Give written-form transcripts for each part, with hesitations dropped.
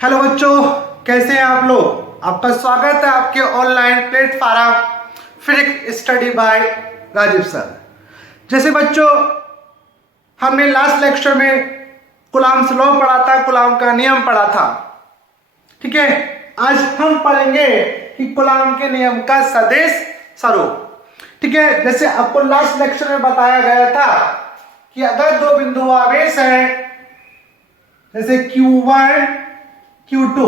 Hello बच्चों, कैसे हैं आप लोग। आपका स्वागत है आपके online platform physics study by Rajiv sir. जैसे बच्चों हमने लास्ट लेक्चर में कूलॉम्स लॉ पढ़ा था, कूलॉम का नियम पढ़ा था। ठीक है, आज हम पढ़ेंगे कि कूलॉम के नियम का सदिश स्वरूप। ठीक है, जैसे आपको लास्ट लेक्चर में बताया गया था कि अगर दो बिंदु आवेश हैं जैसे Q1 Q2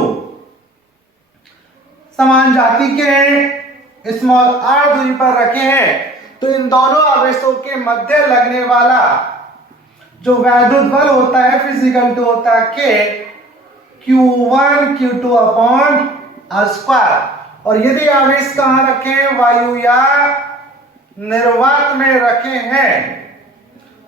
समान जाति के स्मॉल r दूरी पर रखे हैं, तो इन दोनों आवेशों के मध्य लगने वाला जो वैद्युत बल होता है फिजिकल टू होता है K Q1 Q2 upon r square. और यदि आवेश कहां रखे हैं, वायु या निर्वात में रखे हैं,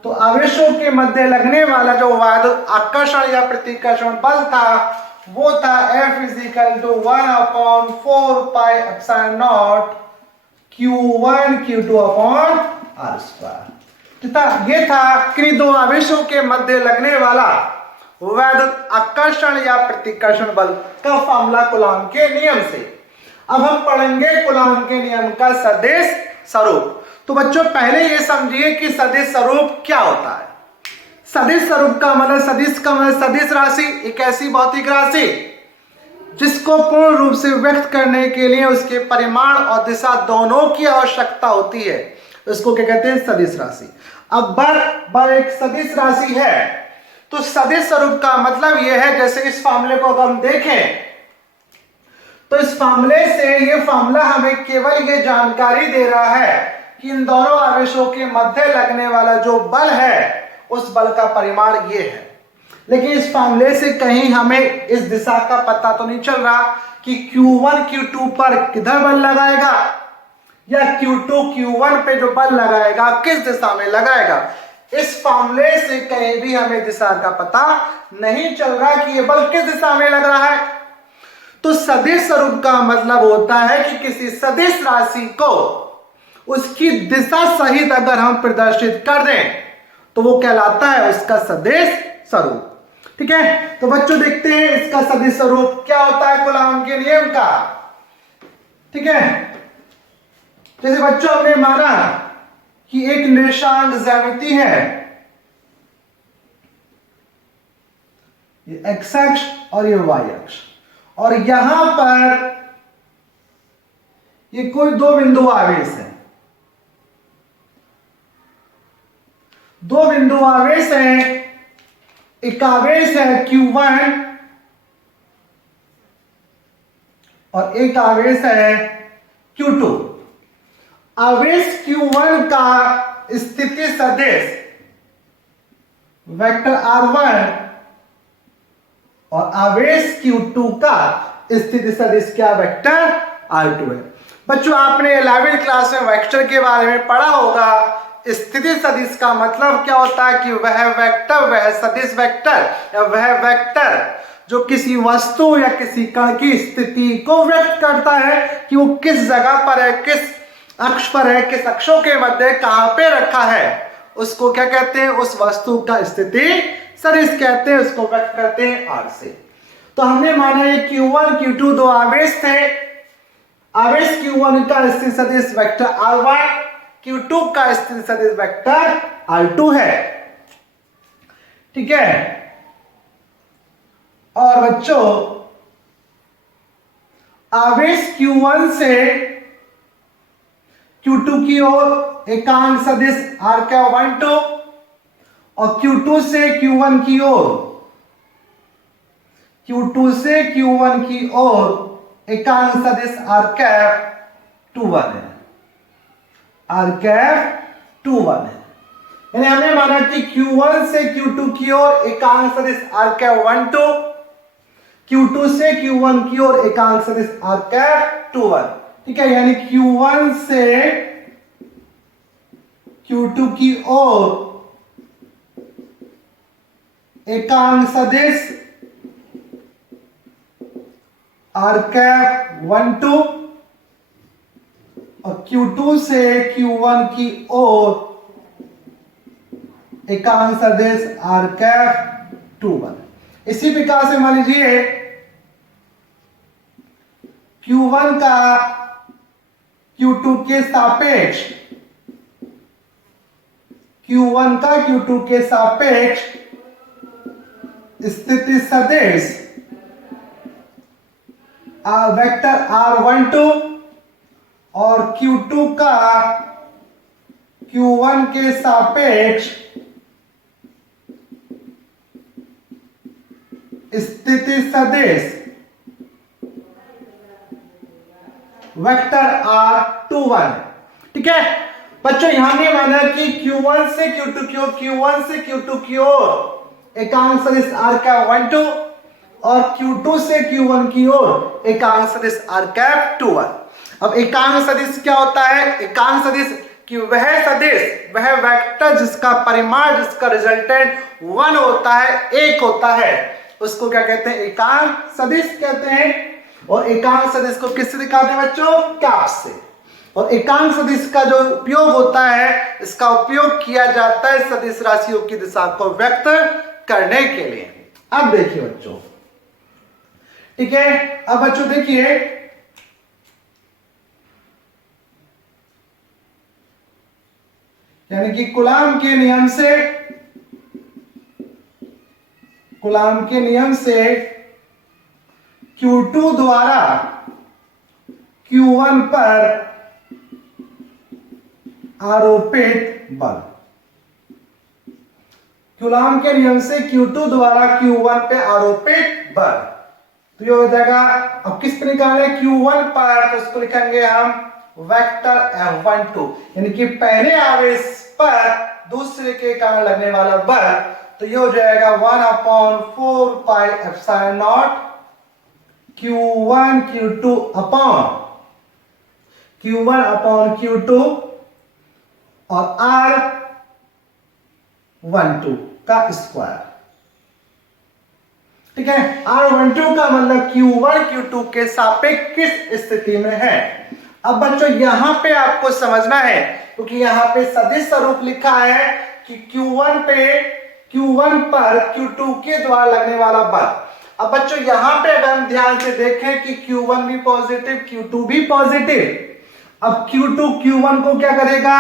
तो आवेशों के मध्य लगने वाला जो वैद्युत आकर्षण या प्रतिकर्षण बल था वो था F is equal to 1/4 pi epsilon naught Q1 Q2 upon r square. ये था कि दो आवेशों के मध्य लगने वाला वैद्युत आकर्षण या प्रतिकर्षण बल का फॉर्मूला कूलॉम के नियम से। अब हम पढ़ेंगे कूलॉम के नियम का सदिश स्वरूप। तो बच्चों पहले ये समझिए कि सदिश स्वरूप क्या होता है। सदिश स्वरूप का मतलब सदिश राशि एक ऐसी भौतिक राशि जिसको पूर्ण रूप से व्यक्त करने के लिए उसके परिमाण और दिशा दोनों की आवश्यकता होती है, उसको क्या कहते हैं, सदिश राशि। अब बर एक सदिश राशि है, तो सदिश स्वरूप का मतलब यह है, जैसे इस फार्मूले को अगर हम देखें तो इस फार्मूले से ये फार्मूला हमें केवल ये जानकारी दे रहा है कि इन दोनों आवेशों के मध्य लगने वाला जो बल है उस बल का परिमाण ये है। लेकिन इस फार्मूले से कहीं हमें इस दिशा का पता तो नहीं चल रहा कि Q1 Q2 पर किधर बल लगाएगा या Q2 Q1 पे जो बल लगाएगा किस दिशा में लगाएगा। इस फार्मूले से कहीं भी हमें दिशा का पता नहीं चल रहा कि ये बल किस दिशा में लग रहा है। तो सदिश स्वरूप का मतलब होता है कि किसी सदिश राशि को उसकी दिशा सहित अगर हम प्रदर्शित कर दें तो वो कहलाता है उसका सदिश स्वरूप। ठीक है, तो बच्चों देखते हैं इसका सदिश स्वरूप क्या होता है कूलॉम के नियम का। ठीक है, जैसे बच्चों हमने माना कि एक निर्देशांक ज्यामिति है, ये x अक्ष और ये y अक्ष, और यहां पर ये कोई दो बिंदु आवेश है, दो बिंदु आवेश है। एक आवेश है Q1 और एक आवेश है Q2। आवेश Q1 का स्थिति सदिश वेक्टर R1 और आवेश Q2 का स्थिति सदिश क्या वेक्टर R2 है। बच्चों आपने 11वीं क्लास में वेक्टर के बारे में पढ़ा होगा। स्थिति सदिश का मतलब क्या होता है कि वह वेक्टर, वह सदिश वेक्टर या वह वेक्टर जो किसी वस्तु या किसी कण की स्थिति को व्यक्त करता है कि वो किस जगह पर है, किस अक्ष पर है, किस अक्षों के मध्य कहां पे रखा है, उसको क्या कहते हैं, उस वस्तु का स्थिति सदिश कहते हैं, उसको व्यक्त करते हैं R से। तो हमने माना ये Q1 Q2 दो आवेश थे। आवेश Q1 का स्थिति सदिश वेक्टर R1, Q2 का स्थिति सदिश वेक्टर R2 है। ठीक है, और बच्चों आवेश Q1 से Q2 की ओर एकांक सदिश R12 और Q2 से Q1 की ओर, Q2 से Q1 की ओर एकांक सदिश R21 है, R21 है। यानी हमने माना कि Q1 से Q2 की ओर एकांक सदिश R12, Q2 से Q1 की ओर एकांक सदिश R21। ठीक है, यानी Q1 से Q2 की ओर एकांक सदिश R12 और Q2 से Q1 की ओर एकांक सदिश R21। इसी प्रकार से मान लीजिए Q1 का Q2 के सापेक्ष, Q1 का Q2 के सापेक्ष स्थिति सदिश वेक्टर R12 और Q2 का Q1 के सापेक्ष स्थिति सदिश वेक्टर R21। ठीक है बच्चों, यहां ने माना कि Q1 से Q2 की ओर, Q1 से Q2 की ओर एकांक सदिश R का 12 और Q2 से Q1 की ओर एकांक सदिश R का 21। अब एकांक सदिश क्या होता है? एकांक सदिश कि वह सदिश, वह वेक्टर जिसका परिमाण, जिसका रिजल्टेंट 1 होता है, 1 होता है, उसको क्या कहते हैं? एकांक सदिश कहते हैं। और एकांक सदिश को किससे दिखाते हैं बच्चों? कैप से। और एकांक सदिश का जो उपयोग होता है, इसका उपयोग किया जाता है सदिश राशियों की दिशा को व्यक्त करने के लिए। अब देखिए बच्चों, ठीक है, अब बच्चों देखिए, यानी कि कूलाम के नियम से Q2 द्वारा Q1 पर आरोपित बल, कूलाम के नियम से Q2 द्वारा Q1 पे आरोपित बल, तो ये हो जाएगा। अब किस पर निकाले? Q1 पर, तो इसको लिखेंगे हम वेक्टर F12, यानी कि पहले आवेश पर दूसरे के कारण लगने वाला बल, तो ये हो जाएगा 1/4 pi epsilon naught Q1 Q2 upon Q2 और R12 का स्क्वायर। ठीक है, R12 का मतलब Q1 Q2 के सापेक्ष किस स्थिति में है। अब बच्चों यहां पे आपको समझना है, क्योंकि यहां पे सदिश स्वरूप लिखा है कि Q1 पर Q2 के द्वारा लगने वाला बल। अब बच्चों यहां पे अगर हम ध्यान से देखें कि Q1 भी पॉजिटिव, Q2 भी पॉजिटिव। अब Q2 Q1 को क्या करेगा?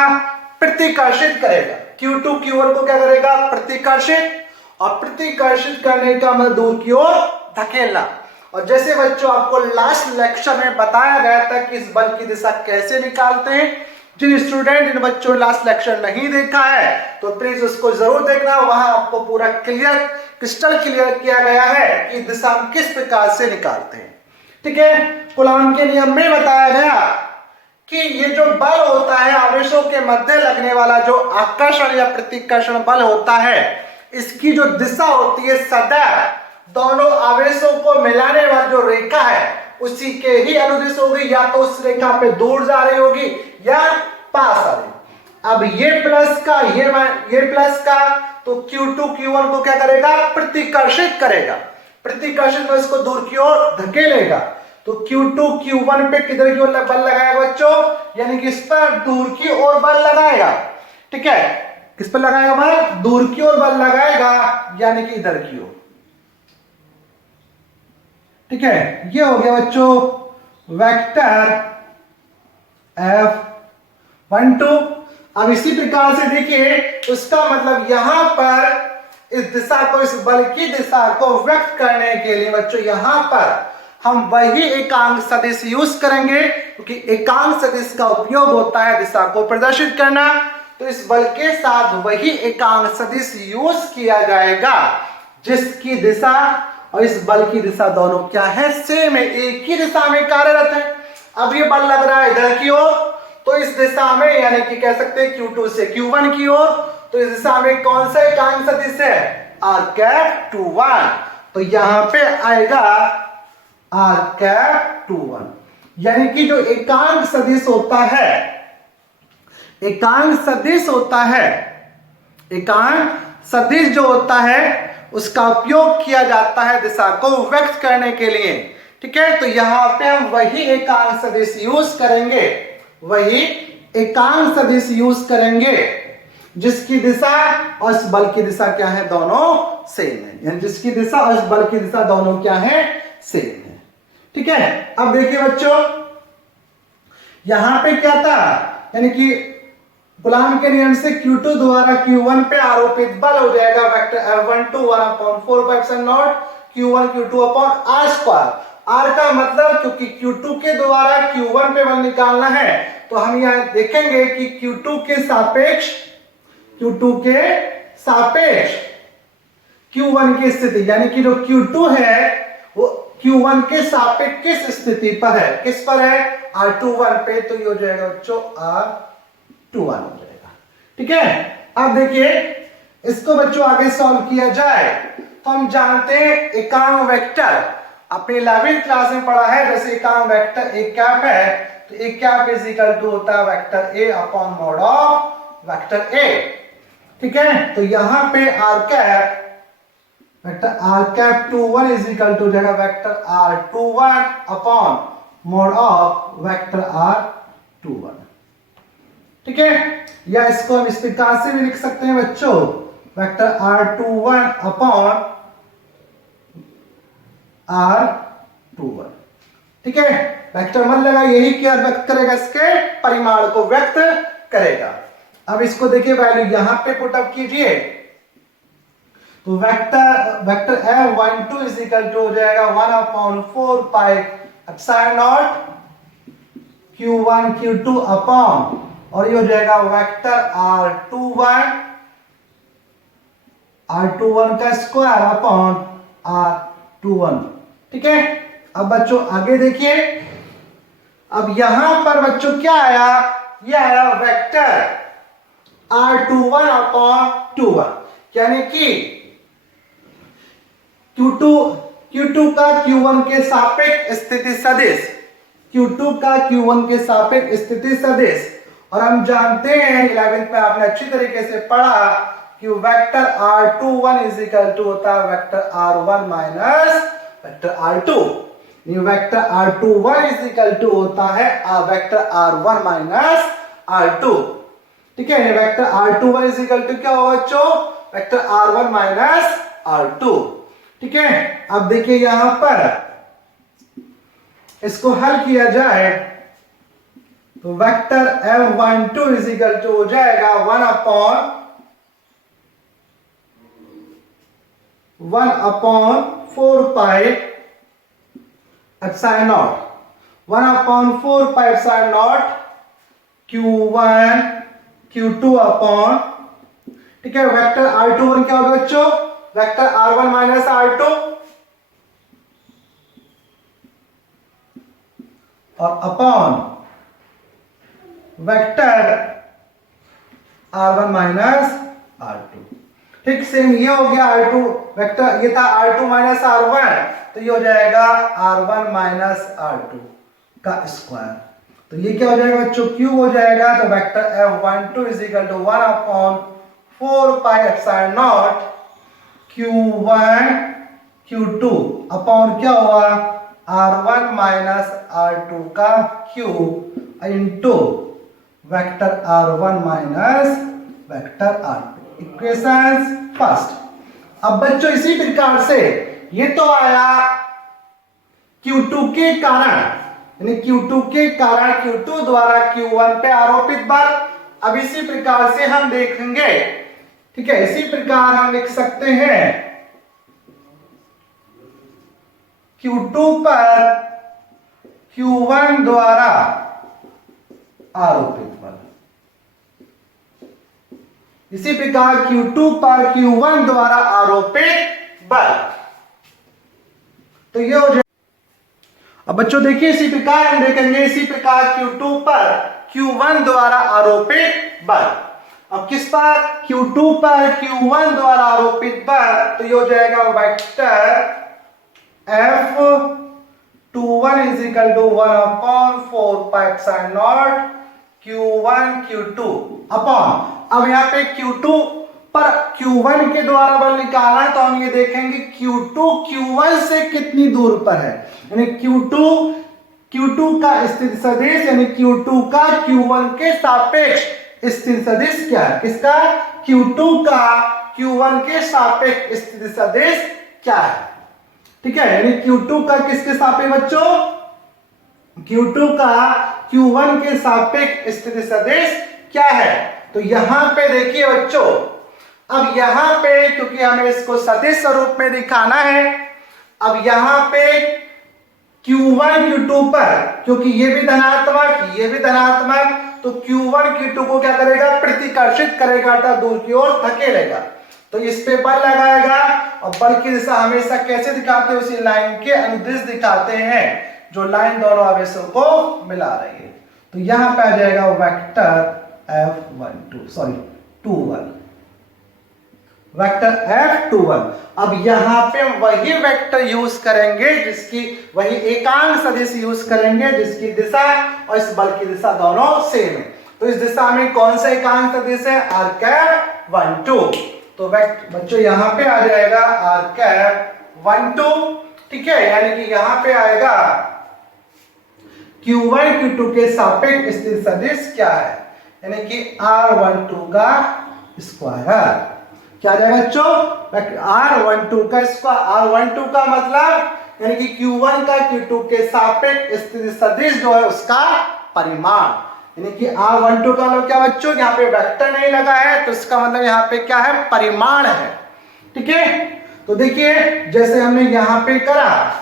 प्रतिकर्षित करेगा। Q2 Q1 को क्या करेगा? प्रतिकर्षित, और प्रतिकर्षित करने का मतलब दूर की ओर धकेलना। और जैसे बच्चों आपको लास्ट लेक्चर में बताया गया था कि इस बल की दिशा कैसे निकालते हैं, जिन स्टूडेंट, जिन बच्चों ने लास्ट लेक्चर नहीं देखा है तो प्लीज उसको जरूर देखना, वहां आपको पूरा क्रिस्टल क्लियर किया गया है कि दिशा हम किस प्रकार से निकालते हैं। ठीक है, कूलाम के नियम में बताया गया कि ये जो बल होता है, आवेशों के मध्य लगने वाला जो आकर्षण या प्रतिकर्षण बल होता है, इसकी जो दिशा होती है सदैव दोनों आवेशों को मिलाने वाली जो रेखा है उसी के ही अनुदिश होगी, या तो उस रेखा पे दूर जा रही होगी या पास आ रही। अब ये प्लस का, ये प्लस का, तो Q2 Q1 को क्या करेगा? प्रतिकर्षित करेगा। प्रतिकर्षित में इसको दूर की ओर धकेलेगा, तो Q2 Q1 पे किधर की ओर बल लगाएगा बच्चों? यानी कि इस पर दूर की ओर बल लगाएगा। ठीक है, किस पर लगाएगा बल? दूर की ओर बल लगाएगा, यानी कि इधर की ओर। ठीक है, ये हो गया बच्चों वेक्टर F12। अब इसी प्रकार से देखिए, उसका मतलब यहां पर इस दिशा को, इस बल की दिशा को व्यक्त करने के लिए बच्चों यहां पर हम वही एकांक सदिश यूज करेंगे, क्योंकि एकांक सदिश का उपयोग होता है दिशा को प्रदर्शित करना। तो इस बल के साथ वही एकांक सदिश यूज किया जाएगा जिसकी दिशा और इस बल की दिशा दोनों क्या है? सेम है, एक ही दिशा में कार्यरत है। अब ये बल लग रहा है इधर की ओर, तो इस दिशा में, यानी कि कह सकते हैं Q2 से Q1 की ओर, तो इस दिशा में कौन सा एकांक सदिश है? R21। तो यहां पे आएगा R21, यानी कि जो एकांक सदिश होता है, एकांक सदिश जो होता है उसका उपयोग किया जाता है दिशा को व्यक्त करने के लिए। ठीक है, तो यहां पे हम वही एकांक सदिश यूज करेंगे जिसकी दिशा और इस बल की दिशा क्या है? दोनों सेम है, यानी जिसकी दिशा और इस बल की दिशा दोनों क्या है? सेम है। ठीक है, अब देखिए बच्चों, यहां पे क्या था, यानी कि गुलाम के नियम से Q2 द्वारा Q1 पे आरोपित बल हो जाएगा vector F12 1/4 Q1 Q2 upon R square. R का मतलब क्योंकि Q2 के द्वारा Q1 पे बल निकालना है तो हम यहां देखेंगे कि Q2 के सापेक्ष Q1 की स्थिति, यानी कि जो Q2 है वो Q1 के सापेक्ष किस स्थिति पर है, किस पर है, R21 पे, तो ये हो जाएगा बच्चों R21 हो जाएगा। ठीक है, अब देखिए इसको बच्चों आगे सॉल्व किया जाए तो हम जानते हैं एकांक वेक्टर, अपनी 11वीं क्लास में पढ़ा है, जैसे एकांक वेक्टर ए कैप है तो A cap is equal to होता है vector A upon mod of vector A. ठीक है, तो यहां पे R cap vector R cap 21 is equal to जाएगा vector R21 upon mod of vector R21। ठीक है, या इसको हम इस प्रकार से भी लिख सकते हैं बच्चों, वेक्टर R21 अपॉन R21। ठीक है, वेक्टर मन लगा यही क्या व्यक्त करेगा, इसके परिमाण को व्यक्त करेगा। अब इसको देखिए वैल्यू यहां पे पुटअप कीजिए तो vector F12 is equal to हो जाएगा 1/4 pi epsilon naught Q1 Q2 upon, और ये हो जाएगा वेक्टर R21 का स्क्वायर अपॉन R21। ठीक है, अब बच्चों आगे देखिए, अब यहां पर बच्चों क्या आया, ये आया वेक्टर R21 अपॉन 21, यानी कि Q2 का Q1 के सापेक्ष स्थिति सदिश, Q2 का Q1 के सापेक्ष स्थिति सदिश, और हम जानते हैं 11th में आपने अच्छी तरीके से पढ़ा कि vector R21 is equal to होता है vector R1 minus vector R2। ये vector R21 is equal to होता है वेक्टर R1 माइनस R2। ठीक है, vector R21 is equal to क्या होगा बच्चों, वेक्टर R1 माइनस R2। ठीक है, अब देखिए यहां पर इसको हल किया जाए तो vector F12 is equal to हो जाएगा 1/4 pi epsilon not, 1/4 pi epsilon naught Q1 Q2 upon, ठीक है, वेक्टर R21 क्या होगा बच्चों, वेक्टर R1 माइनस R2 और upon vector R1 minus R2। ठीक, सेम ये हो गया R2 वेक्टर, ये था R2 माइनस R1, तो ये हो जाएगा R1 माइनस R2 का स्क्वायर, तो ये क्या हो जाएगा बच्चों, क्यूब हो जाएगा, तो vector F12 is equal to 1/4 pi epsilon naught Q1 Q2 upon क्या हुआ, R1 माइनस R2 का cube into vector R1 minus vector R2। Equation first. अब बच्चों इसी प्रकार से ये तो आया Q2 के कारण, यानी Q2 के कारण Q2 द्वारा Q1 पे आरोपित बल। अब इसी प्रकार से हम देखेंगे, ठीक है, इसी प्रकार हम लिख सकते हैं Q2 पर Q1 द्वारा आरोपित बल, इसी प्रकार Q2 पर Q1 द्वारा आरोपित बल, तो ये हो जाए। अब बच्चों देखिए इसी प्रकार हम देखेंगे, इसी प्रकार Q2 पर Q1 द्वारा आरोपित बल। अब किस पर, Q2 पर Q1 द्वारा आरोपित बल, तो ये हो जाएगा vector F21 is equal to 1/4 pi epsilon naught Q1 Q2 upon, अब यहाँ पे Q2 पर Q1 के द्वारा बल निकालना है तो हम ये देखेंगे Q2 Q1 से कितनी दूर पर है, यानी Q2 का स्थिति सदिश, यानी Q2 का Q1 के सापेक्ष स्थिति सदिश क्या है, किसका, Q2 का Q1 के सापेक्ष स्थिति सदिश क्या है। ठीक है, यानी Q2 का किसके सापेक्ष बच्चों, Q2 का Q1 के सापेक्ष स्थिति सदिश क्या है। तो यहां पे देखिए बच्चों, अब यहां पे क्योंकि हमें इसको सदिश स्वरूप में दिखाना है, अब यहां पे Q1 Q2 पर, क्योंकि ये भी धनात्मक ये भी धनात्मक, तो Q1 Q2 को क्या करेगा, प्रतिकर्षित करेगा अर्थात दूर की ओर धकेलेगा। तो इस पे बल लगाएगा, और बल की दिशा हमेशा कैसे दिखाते हैं, उसी लाइन के अनुदिश दिखाते हैं जो लाइन दोनों आवेशों को मिला रही है। तो यहां पे आ जाएगा वेक्टर F21 वेक्टर F21। अब यहां पे वही वेक्टर यूज करेंगे जिसकी, वही एकांक सदिश यूज करेंगे जिसकी दिशा और इस बल की दिशा दोनों सेम है। तो इस दिशा में कौन सा एकांक सदिश है, r12। तो बच्चों यहां पे आ जाएगा r12, ठीक है, यानी कि यहां पे आएगा Q1 Q2 के सापेक्ष स्थिति सदिश क्या है, यानी कि r12 का स्क्वायर। क्या आ जाएगा बच्चों, r12 का स्क्वायर। r12 का मतलब यानी कि Q1 का Q2 के सापेक्ष स्थिति सदिश जो है उसका परिमाण, यानी कि r12 का मतलब क्या बच्चों, यहाँ पे वेक्टर नहीं लगा है तो इसका मतलब यहाँ पे क्या है, परिमाण है। ठीक है, तो देखिए जैसे हमने यहाँ पे करा,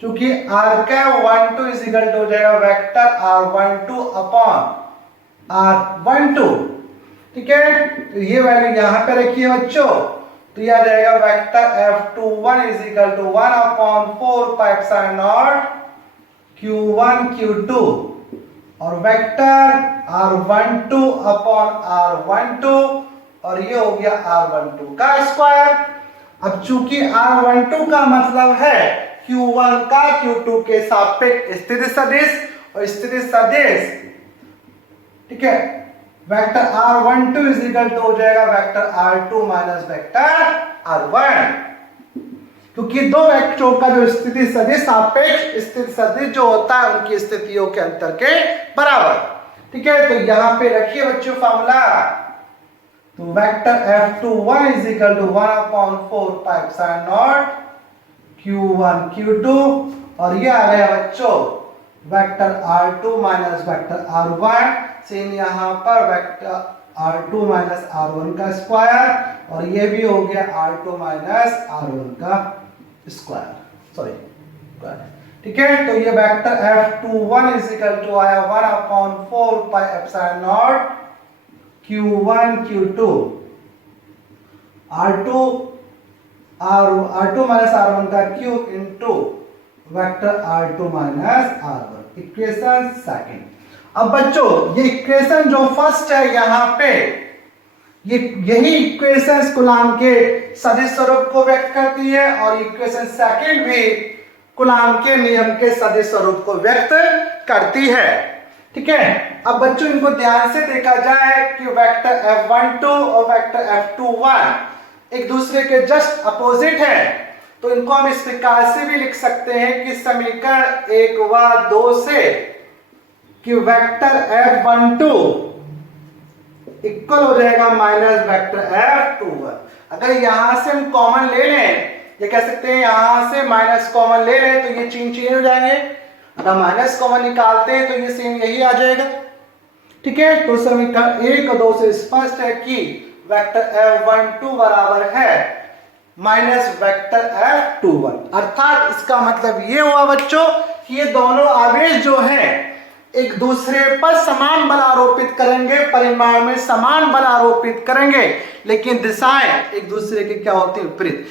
क्योंकि r12 इज इक्वल टू हो जाएगा वेक्टर r12 अपॉन r12, ठीक है, तो ये वैल्यू यहां पे रखिए बच्चों, तो यह आ जाएगा vector F21 is equal to 1 upon 4 pi epsilon naught Q1 Q2 और वेक्टर R12 अपॉन R12, और ये हो गया R12 का स्क्वायर। अब चूंकि R12 का मतलब है Q1 का Q2 के सापेक्ष स्थिति सदिश, और स्थिति सदिश, ठीक है, vector R12 is equal to हो जाएगा vector R2 minus vector R1, क्योंकि दो वेक्टरों का जो स्थिति सदिश सापेक्ष स्थिति सदिश जो होता है उनकी स्थितियों के अंतर के बराबर। ठीक है, तो यहां पे रखिए बच्चों फॉर्मूला, तो vector F21 is equal to 1 upon 4 pi epsilon naught Q1 Q2, और ये आ गया बच्चों vector R2 minus vector R1, same यहां पर वेक्टर R2 माइनस R1 का स्क्वायर, और ये भी हो गया R2 माइनस R1 का स्क्वायर, सॉरी। ठीक है, तो ये vector F21 is equal to आया 1 upon 4 pi epsilon naught Q1 Q2 R2 minus R1 का cube into vector R2 minus R1, equation second. अब बच्चों ये इक्वेशन जो फर्स्ट है यहाँ पे, ये यही इक्वेशन कूलाम के सदिश स्वरूप को व्यक्त करती है, और इक्वेशन सेकंड भी कूलाम के नियम के सदिश स्वरूप को व्यक्त करती है। ठीक है, अब बच्चों इनको ध्यान से देखा जाए कि वेक्टर F12 और वेक्टर F21 एक दूसरे के जस्ट अपोजिट है, तो इनको हम इस प्रकार से भी लिख सकते हैं कि समीकरण 1 व 2 से कि वेक्टर F12 इक्वल हो जाएगा माइनस वेक्टर F21। अगर यहां से हम कॉमन ले लें, ये कह सकते हैं यहां से माइनस कॉमन ले लें तो ये चेंज हो जाएंगे, अगर माइनस कॉमन निकालते हैं तो ये सेम यही आ जाएगा। ठीक है, तो समीकरण 1 और 2 से स्पष्ट है कि वेक्टर F12 बराबर है माइनस वेक्टर F21, अर्थात इसका मतलब ये हुआ बच्चों कि ये दोनों आवेश जो हैं एक दूसरे पर समान बल आरोपित करेंगे, परिमाण में समान बल आरोपित करेंगे, लेकिन दिशाएं एक दूसरे के क्या होती है, विपरीत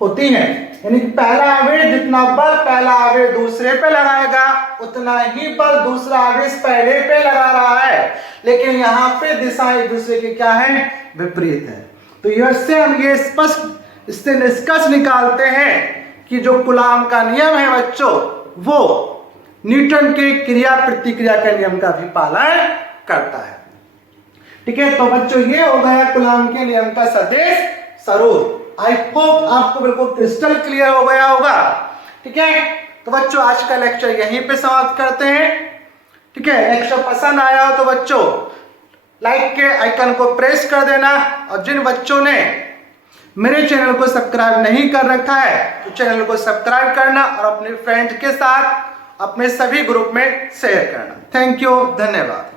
होती हैं। यानी कि पहला आवेश जितना बल पहला आवेश दूसरे पे लगाएगा उतना ही बल दूसरा आवेश पहले पे लगा रहा है, लेकिन यहाँ पे दिशाएं एक दूसरे के क्या है, विपरीत है। तो इससे हम ये स्पष्ट इससे निष्कर्ष निकालते हैं कि जो कूलाम का नियम है बच्चों, वो न्यूटन के क्रिया प्रतिक्रिया के नियम का भी पालन करता है। ठीक है, तो बच्चों ये हो गया कूलाम के नियम का सदिश स्वरूप। आई होप आपको बिल्कुल क्रिस्टल क्लियर हो गया होगा। ठीक है, तो बच्चों आज का लेक्चर यहीं पे समाप्त करते हैं। ठीक है, लेक्चर पसंद आया हो तो बच्चों लाइक के आइकन को प्रेस कर देना, और जिन बच्चों ने मेरे चैनल को सब्सक्राइब नहीं कर रखा है तो चैनल को सब्सक्राइब करना और अपने फ्रेंड के साथ अपने सभी ग्रुप में शेयर करना। थैंक यू, धन्यवाद।